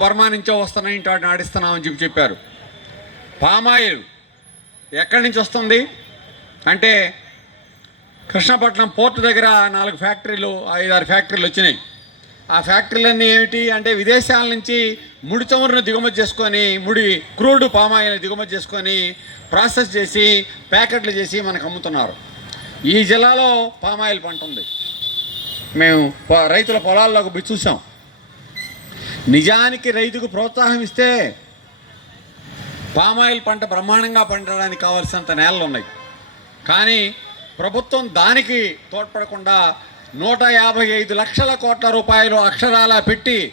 Burma నుంచో వస్తున్నాయి ఇంటి వాటిని ఆడిస్తున్నామని చెప్పి చెప్పారు. పామాయిల్ ఎక్కడి నుంచి వస్తుంది? అంటే కృష్ణపట్నం పోర్టు దగ్గర నాలుగు ఫ్యాక్టరీలు ఐదారు ఫ్యాక్టరీలు వచ్చినాయి. ఆ ఫ్యాక్టరీలన్నీ ఏమిటి? అంటే విదేశాల నుంచి ముడి చమురును దిగుమతి చేసుకొని ముడి క్రూడ్ పామాయిల్ని దిగుమతి చేసుకొని ప్రాసెస్ చేసి ప్యాకెట్లు చేసి మనకు అమ్ముతున్నారు. ఈ జిల్లాలో పామాయిల్ పంట ఉంది. మేము రైతుల పొలాల్లోకి పోయి చూసాం. నిజానికి రైతుకు ప్రోత్సాహం ఇస్తే పామాయిల్ పంట బ్రహ్మాండంగా పండడానికి కావాల్సినంత నేలలు ఉన్నాయి. కానీ ప్రభుత్వం దానికి తోడ్పడకుండా నూట యాభై ఐదు లక్షల కోట్ల రూపాయలు అక్షరాల పెట్టి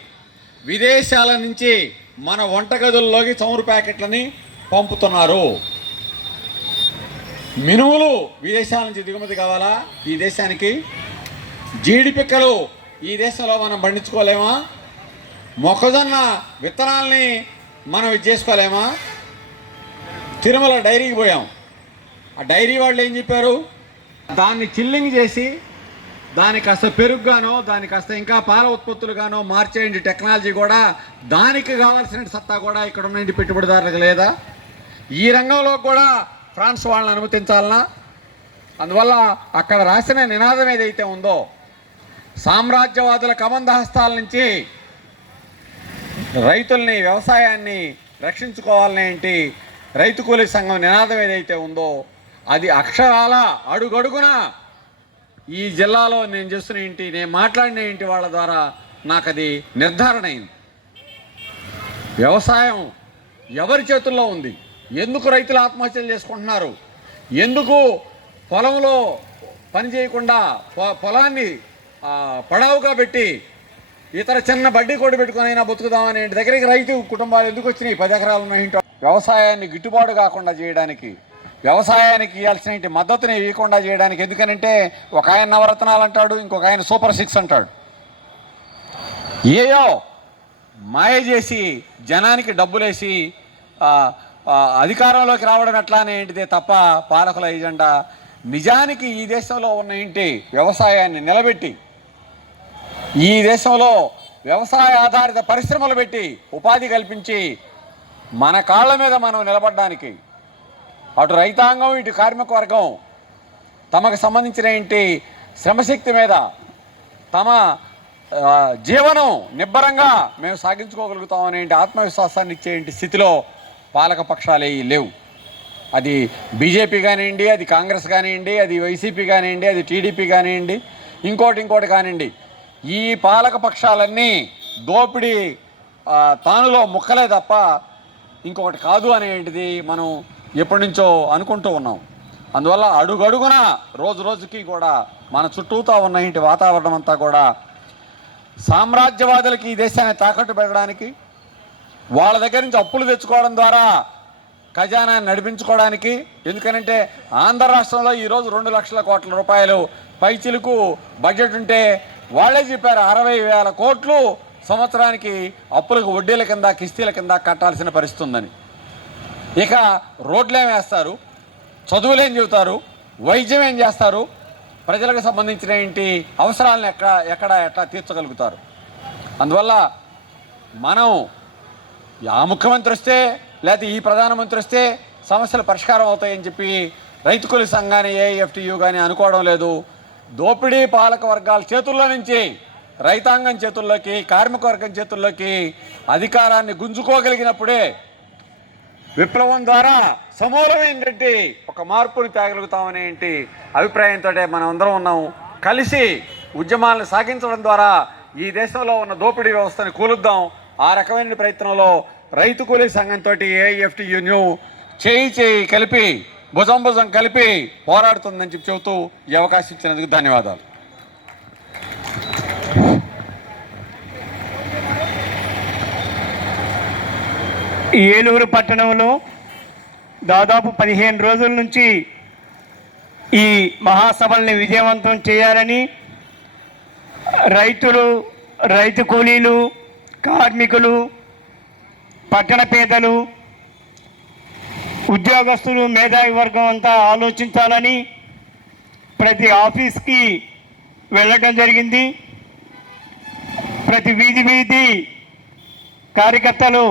విదేశాల నుంచి మన వంటగదుల్లోకి చమురు ప్యాకెట్లని పంపుతున్నారు. మినుములు విదేశాల నుంచి దిగుమతి కావాలా? ఈ దేశానికి జీడిపిక్కలు ఈ దేశంలో మనం పండించుకోలేమా? మొక్కజొన్న విత్తనాల్ని మనం ఇది చేసుకోలేమా? తిరుమల డైరీకి పోయాం. ఆ డైరీ వాళ్ళు ఏం చెప్పారు? దాన్ని చిల్లింగ్ చేసి దాని కాస్త పెరుగుగానో దాని కాస్త ఇంకా పాల ఉత్పత్తులుగానో మార్చేయండి టెక్నాలజీ కూడా. దానికి కావాల్సిన సత్తా కూడా ఇక్కడ ఉన్న పెట్టుబడిదారులకు లేదా? ఈ రంగంలో కూడా ఫ్రాన్స్ వాళ్ళని అనుమతించాలనా? అందువల్ల అక్కడ రాసిన నినాదం ఏదైతే ఉందో సామ్రాజ్యవాదుల కమంద హస్తాల నుంచి రైతుల్ని వ్యవసాయాన్ని రక్షించుకోవాలని ఏంటి? రైతు కూలీ సంఘం నినాదం ఏదైతే ఉందో అది అక్షరాల అడుగడుగున ఈ జిల్లాలో నేను చేస్తున్న ఏంటి నేను మాట్లాడిన ఏంటి వాళ్ళ ద్వారా నాకు అది నిర్ధారణ అయింది. వ్యవసాయం ఎవరి చేతుల్లో ఉంది? ఎందుకు రైతులు ఆత్మహత్యలు చేసుకుంటున్నారు? ఎందుకు పొలంలో పని చేయకుండా పొ- పొలాన్ని పడావుగా పెట్టి ఇతర చిన్న బడ్డీ కూడా పెట్టుకుని అయినా బతుకుదామని ఇంటి దగ్గరికి రైతు కుటుంబాలు ఎందుకు వచ్చినాయి? పది ఎకరాలు ఉన్న ఇంట్లో. వ్యవసాయాన్ని గిట్టుబాటు కాకుండా చేయడానికి వ్యవసాయానికి ఇవ్వాల్సిన మద్దతుని ఇవ్వకుండా చేయడానికి ఎందుకనంటే ఒక ఆయన నవరత్నాలు అంటాడు ఇంకొక ఆయన సూపర్ సిక్స్ అంటాడు. ఏయో మాయ చేసి జనానికి డబ్బులేసి అధికారంలోకి రావడం ఎట్లా అనే తప్ప పాలకుల ఎజెండా? నిజానికి ఈ దేశంలో ఉన్న ఇంటి వ్యవసాయాన్ని నిలబెట్టి ఈ దేశంలో వ్యవసాయ ఆధారిత పరిశ్రమలు పెట్టి ఉపాధి కల్పించి మన కాళ్ళ మీద మనం నిలబడడానికి అటు రైతాంగం ఇటు కార్మిక వర్గం తమకు సంబంధించిన ఏంటి శ్రమశక్తి మీద తమ జీవనం నిబ్బరంగా మేము సాగించుకోగలుగుతాం అనేటి ఆత్మవిశ్వాసాన్ని ఇచ్చేంటి స్థితిలో పాలకపక్షాలు ఏవి లేవు. అది బీజేపీ కానివ్వండి అది కాంగ్రెస్ కానివ్వండి అది వైసీపీ కానివ్వండి అది టీడీపీ కానివ్వండి ఇంకోటి ఇంకోటి కానివ్వండి. ఈ పాలక పక్షాలన్నీ దోపిడీ తానులో ముక్కలే తప్ప ఇంకొకటి కాదు అనేటిది మనం ఎప్పటి నుంచో అనుకుంటూ ఉన్నాం. అందువల్ల అడుగడుగున రోజు రోజుకి కూడా మన చుట్టూతా ఉన్న ఇంటి వాతావరణం అంతా కూడా సామ్రాజ్యవాదులకి ఈ దేశాన్ని తాకట్టు పెట్టడానికి వాళ్ళ దగ్గర నుంచి అప్పులు తెచ్చుకోవడం ద్వారా ఖజానాన్ని నడిపించుకోవడానికి ఎందుకనంటే ఆంధ్ర రాష్ట్రంలో ఈరోజు రెండు లక్షల కోట్ల రూపాయలు పైచిలకు బడ్జెట్ ఉంటే వాళ్ళే చెప్పారు అరవై వేల కోట్లు సంవత్సరానికి అప్పులకు వడ్డీల కింద కిస్తీల కింద కట్టాల్సిన పరిస్థితి ఉందని. ఇక రోడ్లేం వేస్తారు? చదువులు ఏం చెబుతారు వైద్యం ఏం చేస్తారు? ప్రజలకు సంబంధించిన ఏంటి అవసరాలను ఎక్కడ ఎక్కడ ఎట్లా తీర్చగలుగుతారు? అందువల్ల మనం ఆ ముఖ్యమంత్రి వస్తే లేకపోతే ఈ ప్రధానమంత్రి వస్తే సమస్యలు పరిష్కారం అవుతాయని చెప్పి రైతు కూలి సంఘాన్ని ఏఎఫ్టియు కానీ అనుకోవడం లేదు. దోపిడీ పాలక వర్గాల చేతుల్లో నుంచి రైతాంగం చేతుల్లోకి కార్మిక వర్గం చేతుల్లోకి అధికారాన్ని గుంజుకోగలిగినప్పుడే విప్లవం ద్వారా సమూలమైనటువంటి ఒక మార్పుని తేగలుగుతామనేంటి అభిప్రాయంతో మనం అందరం ఉన్నాం. కలిసి ఉద్యమాలను సాగించడం ద్వారా ఈ దేశంలో ఉన్న దోపిడీ వ్యవస్థని కూలుద్దాం. ఆ రకమైన ప్రయత్నంలో రైతు కూలీ సంఘంతో ఏఎఫ్టి యూనియన్ చేయి చేయి కలిపి భుజం భుజం కలిపి పోరాడుతుందని చెప్పి చెబుతూ ఈ అవకాశం ఇచ్చినందుకు ధన్యవాదాలు. ఏలూరు పట్టణంలో దాదాపు పదిహేను రోజుల నుంచి ఈ మహాసభల్ని విజయవంతం చేయాలని రైతులు రైతు కూలీలు కార్మికులు పట్టణ పేదలు ఉద్యోగస్తులు మేధావి వర్గం అంతా ఆలోచించాలని ప్రతి ఆఫీస్కి వెళ్ళటం జరిగింది. ప్రతి వీధి వీధి కార్యకర్తలు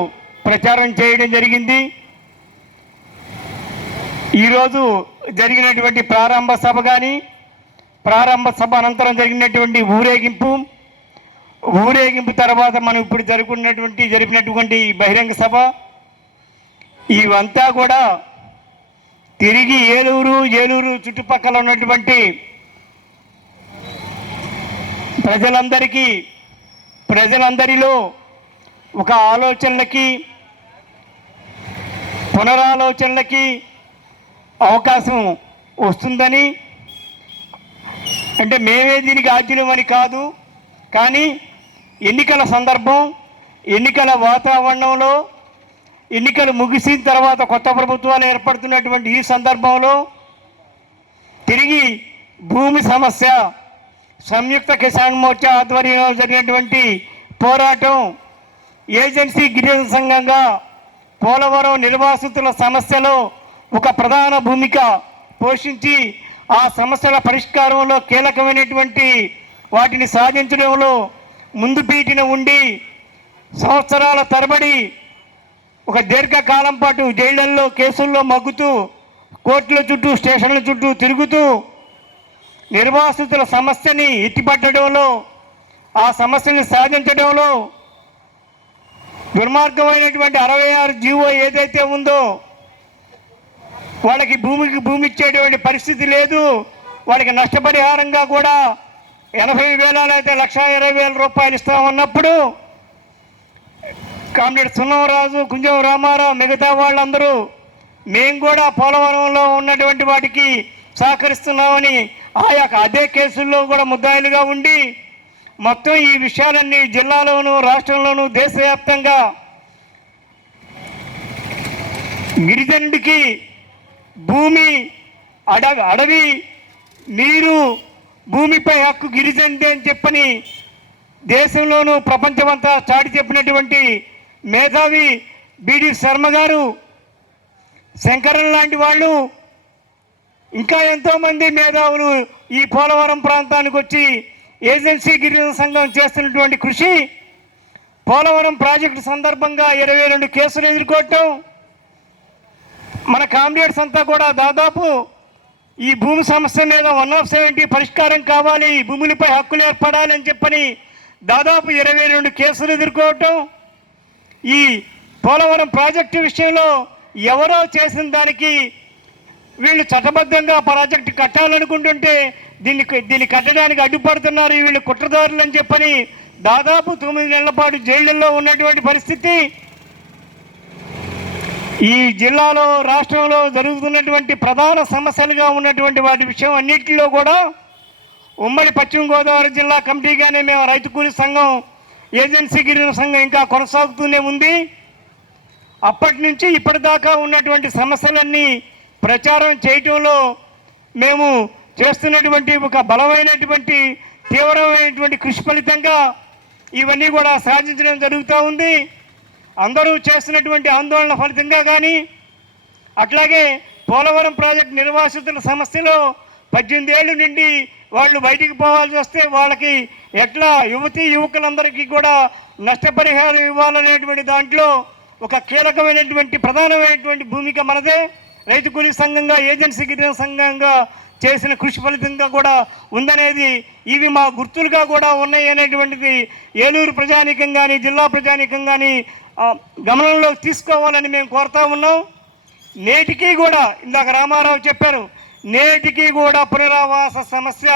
ప్రచారం చేయడం జరిగింది. ఈరోజు జరిగినటువంటి ప్రారంభ సభ కానీ ప్రారంభ సభ అనంతరం జరిగినటువంటి ఊరేగింపు ఊరేగింపు తర్వాత మనం ఇప్పుడు జరుపుకున్నటువంటి జరిపినటువంటి బహిరంగ సభ ఇవంతా కూడా తిరిగి ఏలూరు ఏలూరు చుట్టుపక్కల ఉన్నటువంటి ప్రజలందరికీ ప్రజలందరిలో ఒక ఆలోచనలకి పునరాలోచనలకి అవకాశం వస్తుందని అంటే మేమే దీనికి ఆద్యులమని కాదు కానీ ఎన్నికల సందర్భం ఎన్నికల వాతావరణంలో ఎన్నికలు ముగిసిన తర్వాత కొత్త ప్రభుత్వాలు ఏర్పడుతున్నటువంటి ఈ సందర్భంలో తిరిగి భూమి సమస్య సంయుక్త కిసాన్ మోర్చా ఆధ్వర్యంలో జరిగినటువంటి పోరాటం ఏజెన్సీ గిరిజన సంఘంగా పోలవరం నిర్వాసితుల సమస్యలో ఒక ప్రధాన భూమిక పోషించి ఆ సమస్యల పరిష్కారంలో కీలకమైనటువంటి వాటిని సాధించడంలో ముందు పీటిన ఉండి సంవత్సరాల తరబడి ఒక దీర్ఘకాలం పాటు జైళ్ళలో కేసుల్లో మగ్గుతూ కోర్టుల చుట్టూ స్టేషన్ల చుట్టూ తిరుగుతూ నిర్వాసితుల సమస్యని ఎత్తిపట్టడంలో ఆ సమస్యని సాధించడంలో దుర్మార్గమైనటువంటి అరవై ఆరు జీవో ఏదైతే ఉందో వాళ్ళకి భూమికి భూమి ఇచ్చేటువంటి పరిస్థితి లేదు. వాళ్ళకి నష్టపరిహారంగా కూడా ఎనభై వేల అయితే లక్ష ఇరవై వేల రూపాయలు ఇస్తామన్నప్పుడు కామ్రేడ్ సున్నవరాజు గుంజవ రామారావు మిగతా వాళ్ళందరూ మేము కూడా పోలవరంలో ఉన్నటువంటి వాటికి సహకరిస్తున్నామని ఆ యొక్క అదే కేసుల్లో కూడా ముద్దాయిలుగా ఉండి మొత్తం ఈ విషయాలన్నీ జిల్లాలోను రాష్ట్రంలోను దేశవ్యాప్తంగా గిరిజనుడికి భూమి అడవి అడవి నీరు భూమిపై హక్కు గిరిజనుడి అని చెప్పని దేశంలోనూ ప్రపంచమంతా చాటి చెప్పినటువంటి మేధావి బిడి శర్మ గారు శంకరన్ లాంటి వాళ్ళు ఇంకా ఎంతోమంది మేధావులు ఈ పోలవరం ప్రాంతానికి వచ్చి ఏజెన్సీ గిరిజన సంఘం చేస్తున్నటువంటి కృషి పోలవరం ప్రాజెక్టు సందర్భంగా ఇరవై రెండు కేసులు ఎదుర్కోవటం మన కామ్రేడ్స్ అంతా కూడా దాదాపు ఈ భూమి సమస్య మీద వన్ ఆఫ్ సెవెంటీ పరిష్కారం కావాలి ఈ భూములపై హక్కులు ఏర్పడాలి అని చెప్పని దాదాపు ఇరవై రెండు కేసులు ఎదుర్కోవటం ఈ పోలవరం ప్రాజెక్టు విషయంలో ఎవరో చేసిన దానికి వీళ్ళు చట్టబద్ధంగా ప్రాజెక్టు కట్టాలనుకుంటుంటే దీన్ని దీన్ని కట్టడానికి అడ్డుపడుతున్నారు వీళ్ళు కుట్రదారులు అని చెప్పని దాదాపు తొమ్మిది నెలల పాటు జైళ్ళల్లో ఉన్నటువంటి పరిస్థితి. ఈ జిల్లాలో రాష్ట్రంలో జరుగుతున్నటువంటి ప్రధాన సమస్యలుగా ఉన్నటువంటి వాటి విషయం అన్నింటిలో కూడా ఉమ్మడి పశ్చిమ గోదావరి జిల్లా కమిటీగానే మేము రైతు కూలి సంఘం ఏజెన్సీ గిరిజన సంఘం ఇంకా కొనసాగుతూనే ఉంది. అప్పటి నుంచి ఇప్పటిదాకా ఉన్నటువంటి సమస్యలన్నీ ప్రచారం చేయటంలో మేము చేస్తున్నటువంటి ఒక బలమైనటువంటి తీవ్రమైనటువంటి కృషి ఫలితంగా ఇవన్నీ కూడా సాధించడం జరుగుతూ ఉంది. అందరూ చేస్తున్నటువంటి ఆందోళన ఫలితంగా కానీ అట్లాగే పోలవరం ప్రాజెక్టు నిర్వాసితుల సమస్యలో పద్దెనిమిది ఏళ్ళు నుండి వాళ్ళు బయటికి పోవాల్సి వస్తే వాళ్ళకి ఎట్లా యువతీ యువకులందరికీ కూడా నష్టపరిహారం ఇవ్వాలనేటువంటి దాంట్లో ఒక కీలకమైనటువంటి ప్రధానమైనటువంటి భూమిక మనదే. రైతు కూలీ సంఘంగా ఏజెన్సీ గిరిజన సంఘంగా చేసిన కృషి ఫలితంగా కూడా ఉందనేది ఇవి మా గుర్తులుగా కూడా ఉన్నాయి అనేటువంటిది ఏలూరు ప్రజానీకం కానీ జిల్లా ప్రజానీకం కానీ గమనంలో తీసుకోవాలని మేము కోరుతా ఉన్నాం. నేటికీ కూడా ఇందాక రామారావు చెప్పారు నేటికి కూడా పునరావాస సమస్య.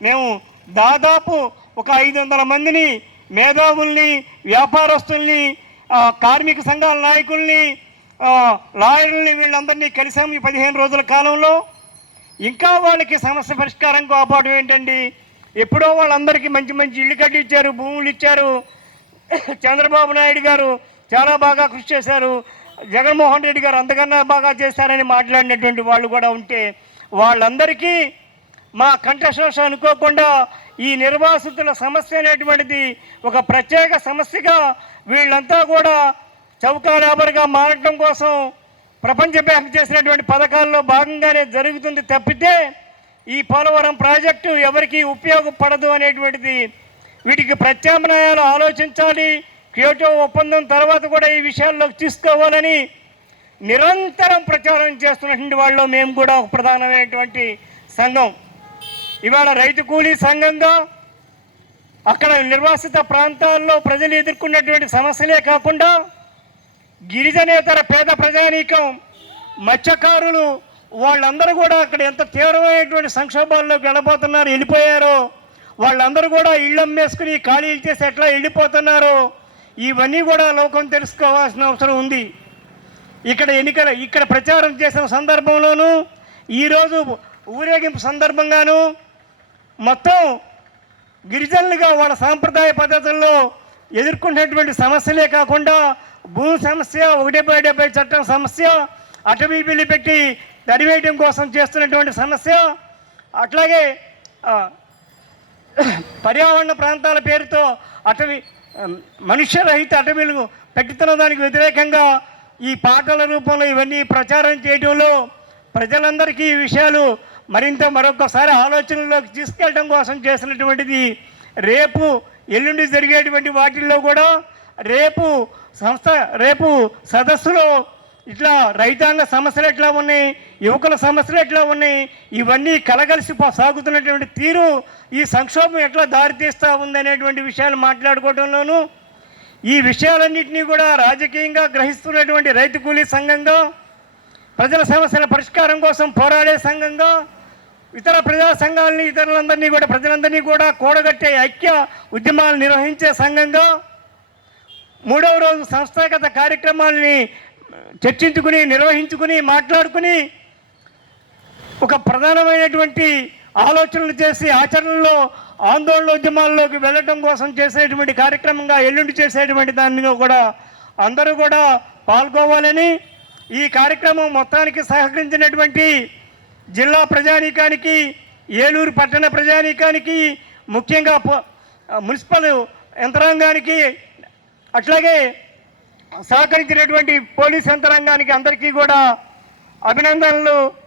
మేము దాదాపు ఒక ఐదు వందల మందిని మేధావుల్ని వ్యాపారస్తుల్ని కార్మిక సంఘాల నాయకుల్ని ఆ, లాయర్లని వీళ్ళందరినీ కలిసాము ఈ పదిహేను రోజుల కాలంలో. ఇంకా వాళ్ళకి సమస్య పరిష్కారం కాపాడు ఏంటండి? ఎప్పుడో వాళ్ళందరికీ మంచి మంచి ఇల్లు కట్టించారు భూములు ఇచ్చారు. చంద్రబాబు నాయుడు గారు చాలా బాగా కృషి చేశారు. జగన్మోహన్ రెడ్డి గారు అంతకన్నా బాగా చేశారని మాట్లాడినటువంటి వాళ్ళు కూడా ఉంటే వాళ్ళందరికీ మా కంఠశోష అనుకోకుండా ఈ నిర్వాసితుల సమస్య అనేటువంటిది ఒక ప్రత్యేక సమస్యగా వీళ్ళంతా కూడా చౌకా లేబర్గా మారటం కోసం ప్రపంచ బ్యాంక్ చేసినటువంటి పథకాల్లో భాగంగానే జరుగుతుంది తప్పితే ఈ పోలవరం ప్రాజెక్టు ఎవరికీ ఉపయోగపడదు అనేటువంటిది వీటికి ప్రత్యామ్నాయాలు ఆలోచించాలి క్యోటో ఒప్పందం తర్వాత కూడా ఈ విషయాల్లోకి తీసుకోవాలని నిరంతరం ప్రచారం చేస్తున్నటువంటి వాళ్ళు మేము కూడా ఒక ప్రధానమైనటువంటి సంఘం. ఇవాళ రైతు కూలీ సంఘంగా అక్కడ నిర్వాసిత ప్రాంతాల్లో ప్రజలు ఎదుర్కొన్నటువంటి సమస్యలే కాకుండా గిరిజనేతర పేద ప్రజానీకం మత్స్యకారులు వాళ్ళందరూ కూడా అక్కడ ఎంత తీవ్రమైనటువంటి సంక్షోభాల్లోకి వెళ్ళబోతున్నారు వెళ్ళిపోయారో వాళ్ళందరూ కూడా ఇళ్ళు అమ్మేసుకుని ఖాళీలు చేసి ఎట్లా వెళ్ళిపోతున్నారో ఇవన్నీ కూడా లోకం తెలుసుకోవాల్సిన అవసరం ఉంది. ఇక్కడ ఎన్నికల ఇక్కడ ప్రచారం చేసిన సందర్భంలోనూ ఈరోజు ఊరేగింపు సందర్భంగాను మొత్తం గిరిజనులుగా వాళ్ళ సాంప్రదాయ పద్ధతుల్లో ఎదుర్కొన్నటువంటి సమస్యలే కాకుండా భూమి సమస్య ఒకటి బై డెబ్బై చట్టం సమస్య అటవీ బిల్లు పెట్టి తరివేయడం కోసం చేస్తున్నటువంటి సమస్య అట్లాగే పర్యావరణ ప్రాంతాల పేరుతో అటవీ మనుష్యరహిత అటవీలు పెట్టుతున్న దానికి వ్యతిరేకంగా ఈ పాటల రూపంలో ఇవన్నీ ప్రచారం చేయడంలో ప్రజలందరికీ ఈ విషయాలు మరింత మరొకసారి ఆలోచనలోకి తీసుకెళ్ళడం కోసం చేసినటువంటిది రేపు ఎల్లుండి జరిగేటువంటి వాటిల్లో కూడా రేపు సంస్థ రేపు సదస్సులో ఇట్లా రైతాంగ సమస్యలు ఎట్లా ఉన్నాయి యువకుల సమస్యలు ఎట్లా ఉన్నాయి ఇవన్నీ కలగలిసి సాగుతున్నటువంటి తీరు ఈ సంక్షోభం ఎట్లా దారితీస్తూ ఉందనేటువంటి విషయాలు మాట్లాడుకోవడంలోనూ ఈ విషయాలన్నింటినీ కూడా రాజకీయంగా గ్రహిస్తున్నటువంటి రైతు కూలీ సంఘంగా ప్రజల సమస్యల పరిష్కారం కోసం పోరాడే సంఘంగా ఇతర ప్రజా సంఘాలని ఇతరులందరినీ కూడా ప్రజలందరినీ కూడా కూడగట్టే ఐక్య ఉద్యమాలు నిర్వహించే సంఘంగా మూడవ రోజు సంస్థాగత కార్యక్రమాలని చర్చించుకుని నిర్వహించుకుని మాట్లాడుకుని ఒక ప్రధానమైనటువంటి ఆలోచనలు చేసి ఆచరణలో ఆందోళన ఉద్యమాల్లోకి వెళ్ళటం కోసం చేసేటువంటి కార్యక్రమంగా ఎల్లుండి చేసేటువంటి దాన్ని కూడా అందరూ కూడా పాల్గొవాలని ఈ కార్యక్రమం మొత్తానికి సహకరించినటువంటి జిల్లా ప్రజానీకానికి ఏలూరు పట్టణ ప్రజానీకానికి ముఖ్యంగా మున్సిపల్ యంత్రాంగానికి అట్లాగే సహకరించినటువంటి పోలీస్ యంత్రాంగానికి అందరికీ కూడా అభినందనలు